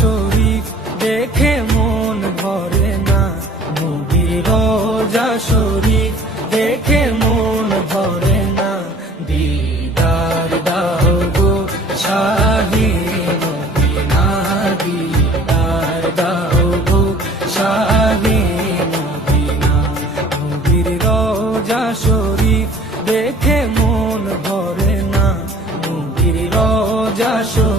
শরীফ দেখে মন ভরে না, নবীর রোজা শরীফ দেখে মন ভরে না। দিদার দাও গো শাহে মদিনা, দিদার দাও গো শাহে মদিনা। নবীর রোজা শরীফ দেখে মন ভরে না, নবীর রোজা শরীফ